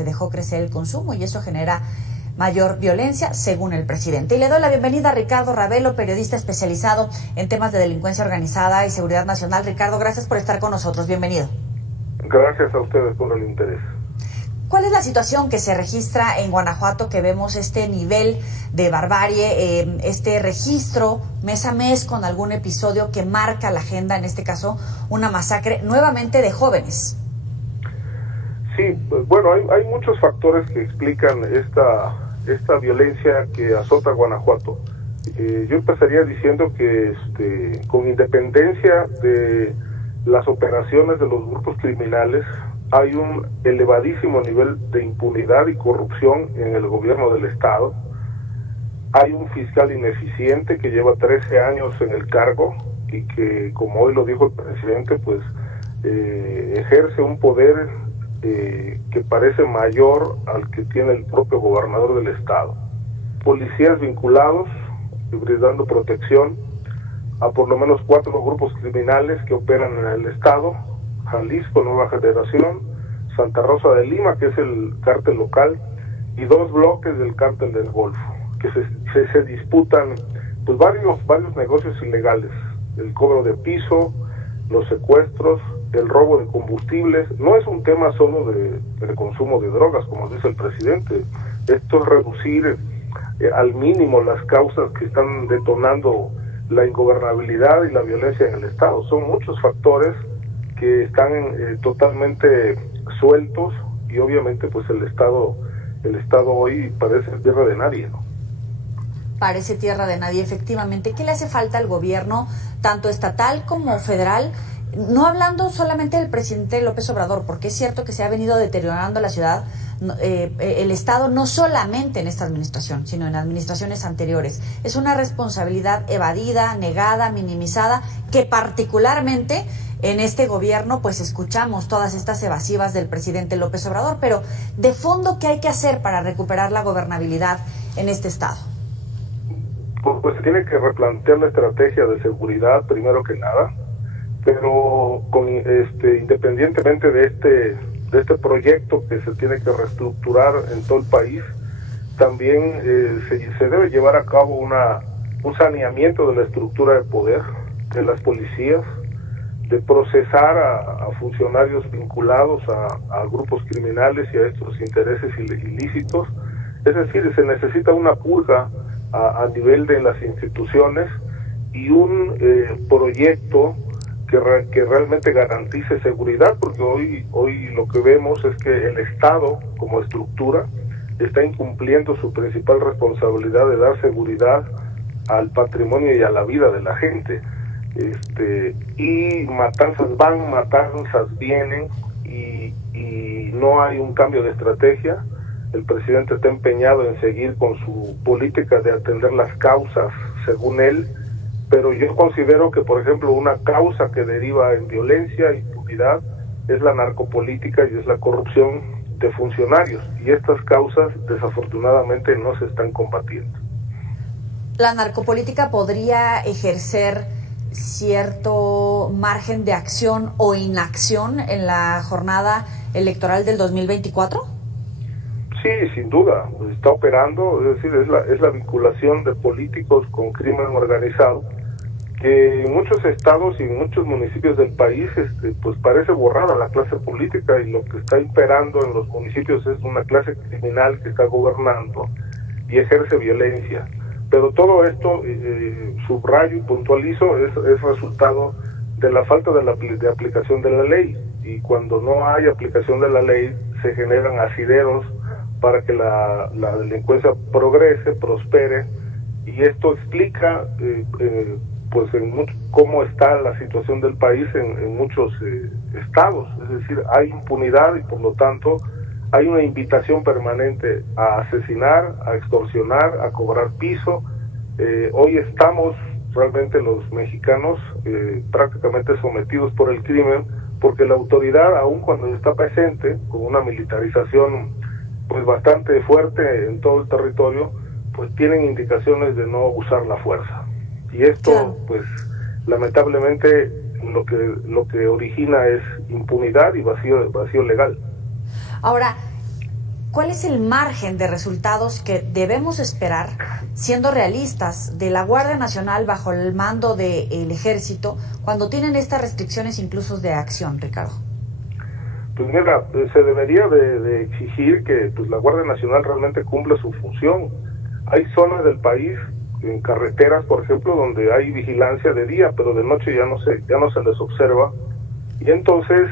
se dejó crecer el consumo y eso genera mayor violencia, según el presidente. Y le doy la bienvenida a Ricardo Ravelo, periodista especializado en temas de delincuencia organizada y seguridad nacional. Ricardo, gracias por estar con nosotros. Bienvenido. Gracias a ustedes por el interés. ¿Cuál es la situación que se registra en Guanajuato, que vemos este nivel de barbarie, este registro mes a mes con algún episodio que marca la agenda, en este caso una masacre nuevamente de jóvenes? Sí, pues bueno, hay muchos factores que explican esta violencia que azota Guanajuato. Yo empezaría diciendo que con independencia de las operaciones de los grupos criminales, hay un elevadísimo nivel de impunidad y corrupción en el gobierno del Estado. Hay un fiscal ineficiente que lleva 13 años en el cargo y que, como hoy lo dijo el presidente, pues ejerce un poder que parece mayor al que tiene el propio gobernador del Estado. Policías vinculados y brindando protección a por lo menos 4 grupos criminales que operan en el Estado: Jalisco Nueva Generación, Santa Rosa de Lima, que es el cártel local, y 2 bloques del cártel del Golfo, que se disputan pues varios negocios ilegales: el cobro de piso, los secuestros, el robo de combustibles. No es un tema solo de consumo de drogas, como dice el presidente. Esto es reducir al mínimo las causas que están detonando la ingobernabilidad y la violencia en el Estado. Son muchos factores que están totalmente sueltos y obviamente pues el Estado hoy parece tierra de nadie, ¿no? Parece tierra de nadie, efectivamente. ¿Qué le hace falta al gobierno, tanto estatal como federal? No hablando solamente del presidente López Obrador, porque es cierto que se ha venido deteriorando la ciudad, el Estado, no solamente en esta administración, sino en administraciones anteriores. Es una responsabilidad evadida, negada, minimizada, que particularmente en este gobierno pues escuchamos todas estas evasivas del presidente López Obrador. Pero de fondo, ¿qué hay que hacer para recuperar la gobernabilidad en este Estado? Pues se tiene que replantear la estrategia de seguridad, primero que nada, pero independientemente de este proyecto que se tiene que reestructurar en todo el país, también se debe llevar a cabo un saneamiento de la estructura de poder de las policías, de procesar a funcionarios vinculados a grupos criminales y a estos intereses ilícitos. Es decir, se necesita una purga a nivel de las instituciones y un proyecto que realmente garantice seguridad, porque hoy lo que vemos es que el Estado como estructura está incumpliendo su principal responsabilidad de dar seguridad al patrimonio y a la vida de la gente. Y matanzas van, matanzas vienen, y no hay un cambio de estrategia. El presidente está empeñado en seguir con su política de atender las causas según él, pero yo considero que, por ejemplo, una causa que deriva en violencia e impunidad es la narcopolítica y es la corrupción de funcionarios, y estas causas desafortunadamente no se están combatiendo. ¿La narcopolítica podría ejercer cierto margen de acción o inacción en la jornada electoral del 2024? Sí, sin duda, está operando. Es decir, es la vinculación de políticos con crimen organizado, que en muchos estados y en muchos municipios del país pues parece borrada la clase política, y lo que está imperando en los municipios es una clase criminal que está gobernando y ejerce violencia. Pero todo esto, subrayo y puntualizo, es resultado de la falta de aplicación de la ley, y cuando no hay aplicación de la ley se generan asideros para que la delincuencia progrese, prospere, y esto explica pues cómo está la situación del país en muchos estados. Es decir, hay impunidad y por lo tanto hay una invitación permanente a asesinar, a extorsionar, a cobrar piso. Hoy estamos realmente los mexicanos prácticamente sometidos por el crimen, porque la autoridad, aun cuando está presente con una militarización pues bastante fuerte en todo el territorio, pues tienen indicaciones de no usar la fuerza. Y esto, claro, pues lamentablemente lo que origina es impunidad y vacío legal. Ahora, ¿cuál es el margen de resultados que debemos esperar, siendo realistas, de la Guardia Nacional bajo el mando del Ejército, cuando tienen estas restricciones incluso de acción, Ricardo? Pues mira, se debería de exigir que pues, la Guardia Nacional realmente cumpla su función. Hay zonas del país, en carreteras, por ejemplo, donde hay vigilancia de día, pero de noche ya no se les observa. Y entonces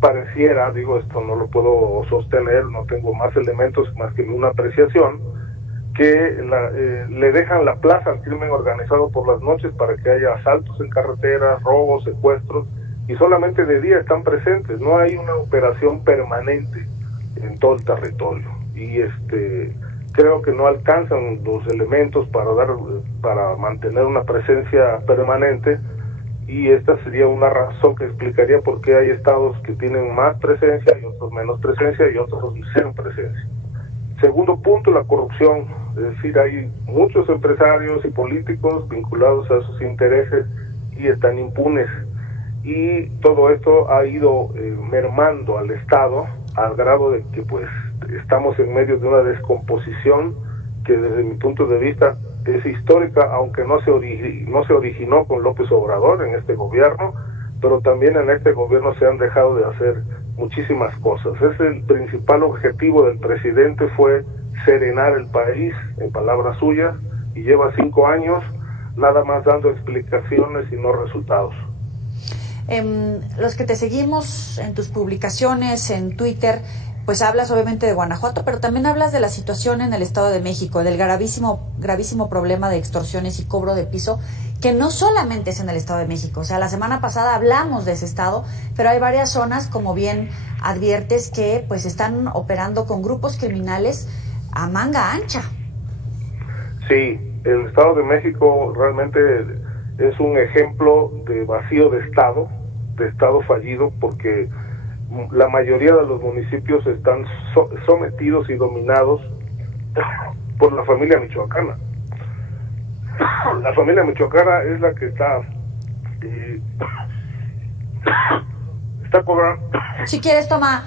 pareciera, digo, esto no lo puedo sostener, no tengo más elementos más que una apreciación, que le dejan la plaza al crimen organizado por las noches para que haya asaltos en carreteras, robos, secuestros, y solamente de día están presentes. No hay una operación permanente en todo el territorio. Y creo que no alcanzan los elementos para mantener una presencia permanente, y esta sería una razón que explicaría por qué hay estados que tienen más presencia y otros menos presencia y otros cero presencia. Segundo punto, la corrupción. Es decir, hay muchos empresarios y políticos vinculados a sus intereses y están impunes, y todo esto ha ido mermando al Estado al grado de que pues estamos en medio de una descomposición que desde mi punto de vista es histórica, aunque no se originó con López Obrador en este gobierno, pero también en este gobierno se han dejado de hacer muchísimas cosas. El principal objetivo del presidente fue serenar el país, en palabras suyas, y lleva 5 años nada más dando explicaciones y no resultados. Los que te seguimos en tus publicaciones, en Twitter, pues hablas obviamente de Guanajuato, pero también hablas de la situación en el Estado de México, del gravísimo problema de extorsiones y cobro de piso, que no solamente es en el Estado de México. O sea, la semana pasada hablamos de ese estado, pero hay varias zonas, como bien adviertes, que pues están operando con grupos criminales a manga ancha. Sí, el Estado de México realmente es un ejemplo de vacío de Estado fallido, porque la mayoría de los municipios están sometidos y dominados por la familia michoacana. La familia michoacana es la que está cobrando. Si quieres, toma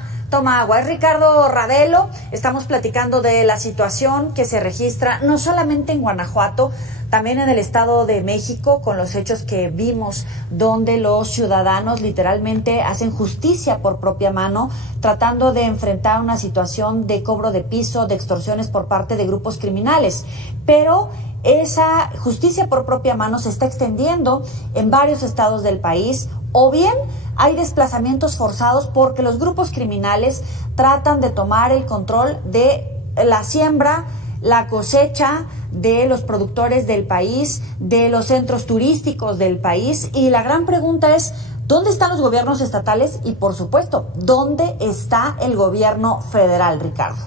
agua. Es Ricardo Ravelo. Estamos platicando de la situación que se registra no solamente en Guanajuato, también en el Estado de México, con los hechos que vimos, donde los ciudadanos literalmente hacen justicia por propia mano, tratando de enfrentar una situación de cobro de piso, de extorsiones por parte de grupos criminales. Pero esa justicia por propia mano se está extendiendo en varios estados del país, o bien hay desplazamientos forzados porque los grupos criminales tratan de tomar el control de la siembra, la cosecha de los productores del país, de los centros turísticos del país, y la gran pregunta es, ¿dónde están los gobiernos estatales? Y por supuesto, ¿dónde está el gobierno federal, Ricardo?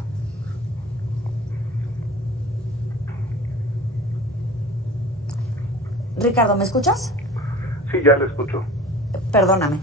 Ricardo, ¿me escuchas? Sí, ya le escucho. Perdóname.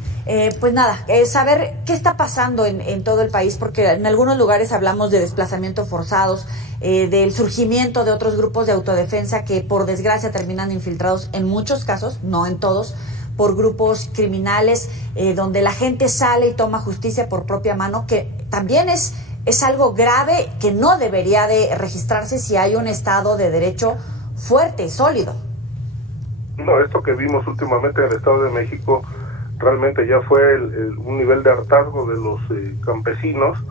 Pues nada, saber qué está pasando en todo el país, porque en algunos lugares hablamos de desplazamientos forzados, del surgimiento de otros grupos de autodefensa que por desgracia terminan infiltrados en muchos casos, no en todos, por grupos criminales, donde la gente sale y toma justicia por propia mano, que también es algo grave que no debería de registrarse si hay un Estado de Derecho fuerte y sólido. No, esto que vimos últimamente en el Estado de México realmente ya fue un nivel de hartazgo de los campesinos,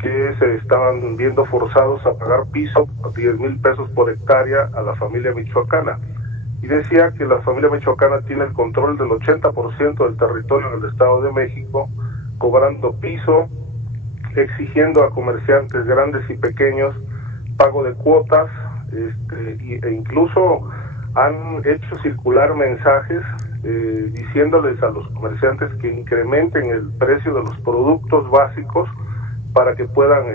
que se estaban viendo forzados a pagar piso a 10,000 pesos por hectárea a la familia michoacana. Y decía que la familia michoacana tiene el control del 80% del territorio en el Estado de México, cobrando piso, exigiendo a comerciantes grandes y pequeños pago de cuotas, e incluso han hecho circular mensajes diciéndoles a los comerciantes que incrementen el precio de los productos básicos para que puedan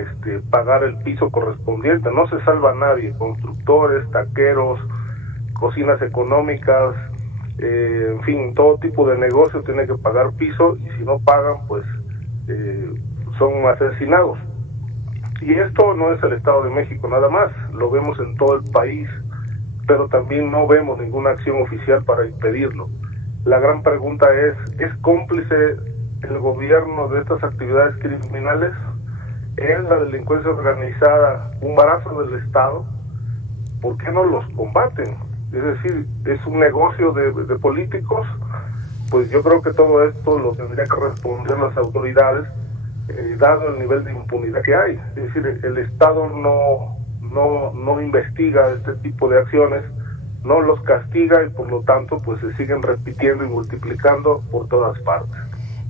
pagar el piso correspondiente. No se salva a nadie, constructores, taqueros, cocinas económicas, en fin, todo tipo de negocio tiene que pagar piso, y si no pagan, pues son asesinados. Y esto no es el Estado de México nada más, lo vemos en todo el país, pero también no vemos ninguna acción oficial para impedirlo. La gran pregunta ¿es cómplice el gobierno de estas actividades criminales? es la delincuencia organizada un brazo del Estado, ¿por qué no los combaten? Es decir, es un negocio de políticos. Pues yo creo que todo esto lo tendría que responder las autoridades, dado el nivel de impunidad que hay. Es decir, el Estado no investiga este tipo de acciones, no los castiga y por lo tanto pues se siguen repitiendo y multiplicando por todas partes.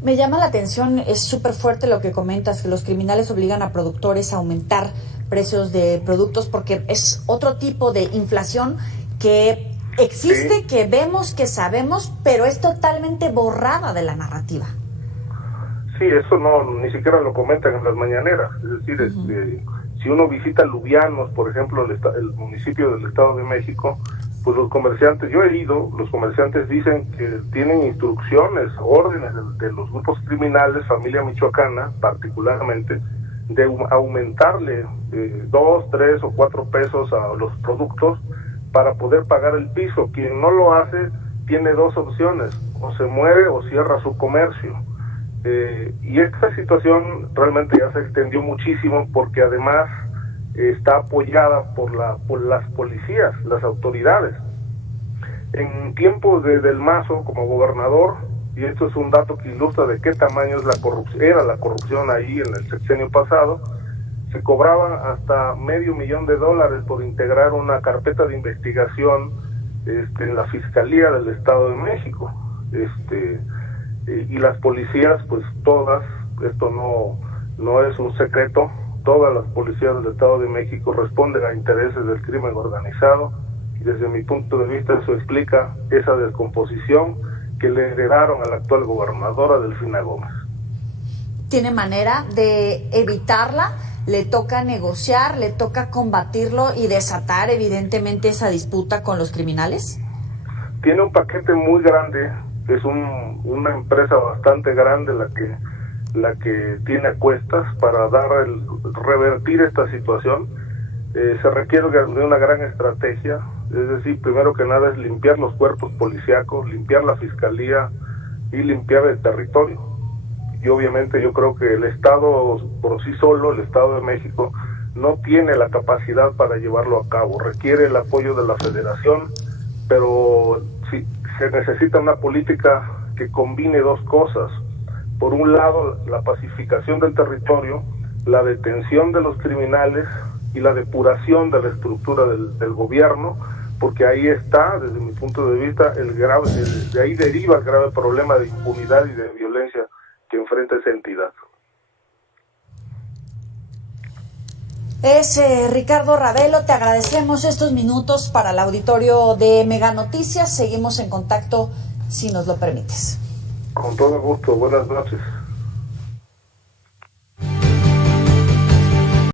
Me llama la atención, es súper fuerte lo que comentas, que los criminales obligan a productores a aumentar precios de productos porque es otro tipo de inflación que existe, sí, que vemos, que sabemos, pero es totalmente borrada de la narrativa. Sí, eso ni siquiera lo comentan en las mañaneras. Es decir, si uno visita Lubianos, por ejemplo, el municipio del Estado de México, pues los comerciantes, yo he ido, los comerciantes dicen que tienen instrucciones, órdenes de los grupos criminales, familia michoacana particularmente, de aumentarle 2, 3 o 4 pesos a los productos para poder pagar el piso. Quien no lo hace tiene dos opciones, o se muere o cierra su comercio. Y esta situación realmente ya se extendió muchísimo porque además está apoyada por las policías, las autoridades. En tiempos de Del Mazo como gobernador, y esto es un dato que ilustra de qué tamaño es era la corrupción ahí en el sexenio pasado, se cobraba hasta $500,000 por integrar una carpeta de investigación en la Fiscalía del Estado de México. Y las policías, pues todas, esto no es un secreto, todas las policías del Estado de México responden a intereses del crimen organizado, y desde mi punto de vista eso explica esa descomposición que le heredaron a la actual gobernadora Delfina Gómez. ¿Tiene manera de evitarla? ¿Le toca negociar, le toca combatirlo y desatar evidentemente esa disputa con los criminales? Tiene un paquete muy grande, es una empresa bastante grande la que tiene a cuestas para revertir esta situación. Se requiere de una gran estrategia, es decir, primero que nada es limpiar los cuerpos policíacos, limpiar la fiscalía y limpiar el territorio. Y obviamente yo creo que el Estado por sí solo, el Estado de México, no tiene la capacidad para llevarlo a cabo. Requiere el apoyo de la Federación, pero sí, se necesita una política que combine dos cosas. Por un lado, la pacificación del territorio, la detención de los criminales y la depuración de la estructura del gobierno, porque ahí está, desde mi punto de vista, de ahí deriva el grave problema de impunidad y de violencia que enfrenta esa entidad. Es Ricardo Ravelo, te agradecemos estos minutos para el auditorio de Mega Noticias. Seguimos en contacto si nos lo permites. Con todo gusto, buenas noches.